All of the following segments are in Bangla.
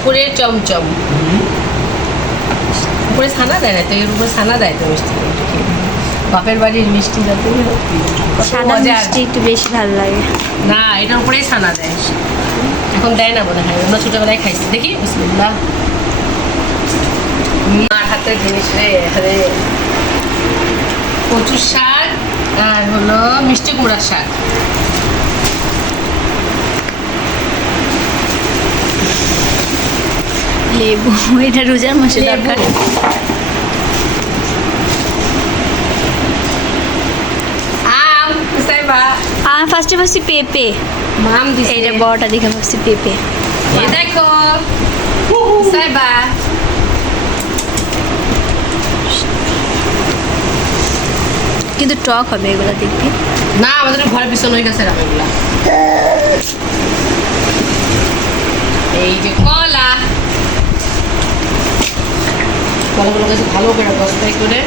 দিনাজপুরের চমচম। উপরে ছানা দেয় না তো, এর উপরে ছানা দেয় তো মিষ্টি। বাপের বাড়ির মিষ্টি যাতে সাদা মিষ্টি একটু বেশি ভালো লাগে। না, এটার উপরেই ছানা দেয়। এখন দেয় না মনে হয়, অন্য ছোটবেলায় খাইছি। দেখি বিসমিল্লাহ। মার হাতের জিনিস রে। আরে কচুর শাক আর হলো মিষ্টি কুমড়ার শাক। লেবু, এটা রোজার মাসে দরকার। আম সাইবা। আমি ফার্স্টে পেঁপে। মাম দিছে। এইটা বড়টা দেখে ভাবছি পেঁপে। এই দেখো সাইবা। কিন্তু টক হবে এগুলো দেখবি। না, আমাদের ঘরের পিছনে হয়ে গেছে রামেগুলা। এই যে কলা, কলাগুলো গেছে ভালো করে বস্তায় করে।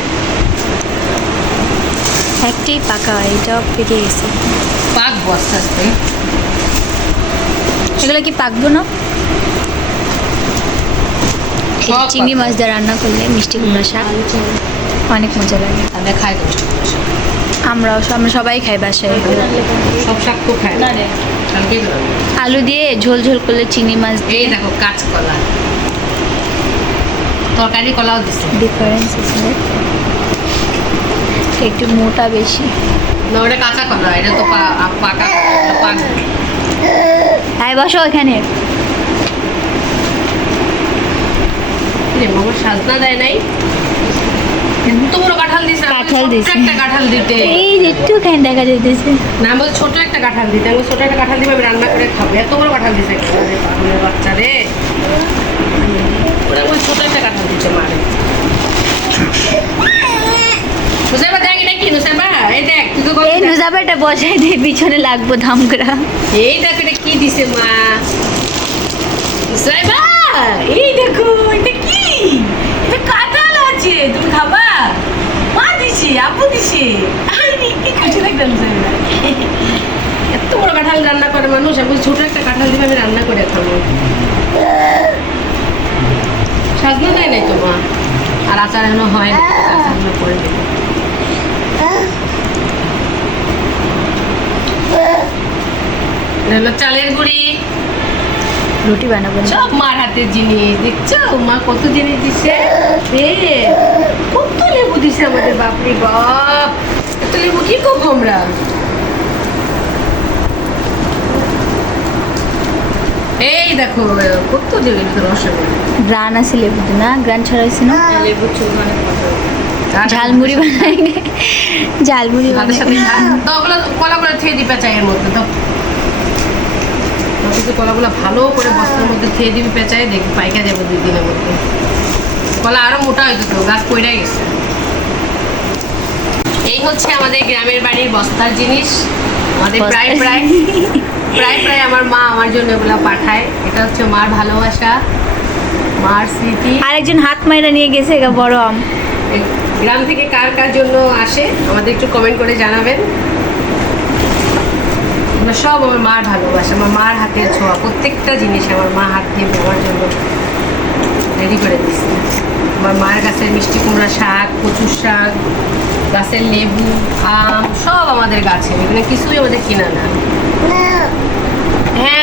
একটাই পাকা, এটাও পেকে গেছে। পাকবো আস্তে আস্তে। এগুলো কি পাকবো না? এই সব চিংড়ি পাকবে। মাছ দিয়ে রান্না করলে মিষ্টি কুমড়া শাক অনেক মজা লাগে। আমরা খাই তো মিষ্টি কুমড়া শাক। আমরা সবাই খাই বাসায়। সব শাক তো খাই না। কালকেই তো রান্না। আলু দিয়ে ঝোল ঝোল করলে চিংড়ি মাছ দিয়ে এই দেখো কাঁচকলা, তরকারি কলাও দিছে। ডিফারেন্স আছে, একটু মোটা বেশি। না, ওটা কাঁচা কলা, এটা তো পাকা পাক। হ্যাঁ, বসো এখানে। রে মামা সাজনা দেয় নাই, এত বড় কাঁঠাল দিছে। কাঁঠাল দিছে। একটা কাঁঠাল দিতে। এই যে একটুখানি দেখা যাইতেছে। না, আমি বলছি ছোট একটা কাঁঠাল দিতে। আমি ছোট একটা কাঁঠাল দিবে, আমি রান্না করে খাবো। এত বড় কাঁঠাল দিছে একেবারে পাগলের বাচ্চা রে। ওরা বলছে ছোট একটা কাঁঠাল দিচ্ছে মারে। নুসাইবা দেখ, এটা কি নুসাইবা? এই দেখ, তুই তো বল। এই নুজাবাটা বসাই দিয়ে পিছনে লাগবো ধামকরা। এই দেখ, এটা কি দিছে মা? নুসাইবা, এই দেখো, এটা কি? এটা কাঁঠাল আছে, তুমি খাবা? মা দিছে, আপু দিছে। আরে কি খুশি লাগলো নুসাইবা। এত বড় কাঁঠাল রান্না করে মানুষ, আমি ছোট একটা কাঁঠাল দিবে, আমি রান্না করে খাবো। সাজনা দেয় নাই তো মা, আর আচার এখনো হয় না, আচারগুলো করে দেবো। এটা হলো চালের গুঁড়ি। রুটি বানাবো না। সব মার হাতের জিনিস, দেখছো মা কত জিনিস দিছে। কত লেবু দিছে আমাদের, বাপরে বাপ। এত লেবু কি করবো আমরা? এই দেখো কত লেবু, রস। গ্রান আছে লেবুতে না? গ্রান ছড়াইছে না? লেবু চুল মানে ঝালমুড়ি বানাই গে। ঝালমুড়ি ভাতের সাথে বানাই। তো ওগুলো কলাগুলো থুয়ে দিবে চায়ের মধ্যে। তো কিন্তু কলাগুলো ভালো করে বস্তার মধ্যে থুয়ে দিবি পেঁচায়, দেখবি পাইকা যাবো 2 দিনের মধ্যে। কলা আরো মোটা হইতো, তো গাছ পড়ে গেছে। এই হচ্ছে আমাদের গ্রামের বাড়ির বস্তার জিনিস। আমাদের প্রায় আমার মা আমার জন্য এগুলো পাঠায়। এটা হচ্ছে মার ভালোবাসা, মার স্মৃতি। আরেকজন হাত মাইরা নিয়ে গেছে গা বড় আম। এই গ্রাম থেকে কার কার জন্য আসে আমাদের একটু কমেন্ট করে জানাবেন। আমরা সব আমার মার ভালোবাসা, আমার মার হাতের ছোঁয়া, প্রত্যেকটা জিনিস আমার মা হাত দিয়ে আমার জন্য রেডি করে দিচ্ছে। আমার মায়ের গাছের মিষ্টি কুমড়া শাক, কচুর শাক, গাছের লেবু, আম সব আমাদের গাছে, এখানে কিছুই আমাদের কিনা না। হ্যাঁ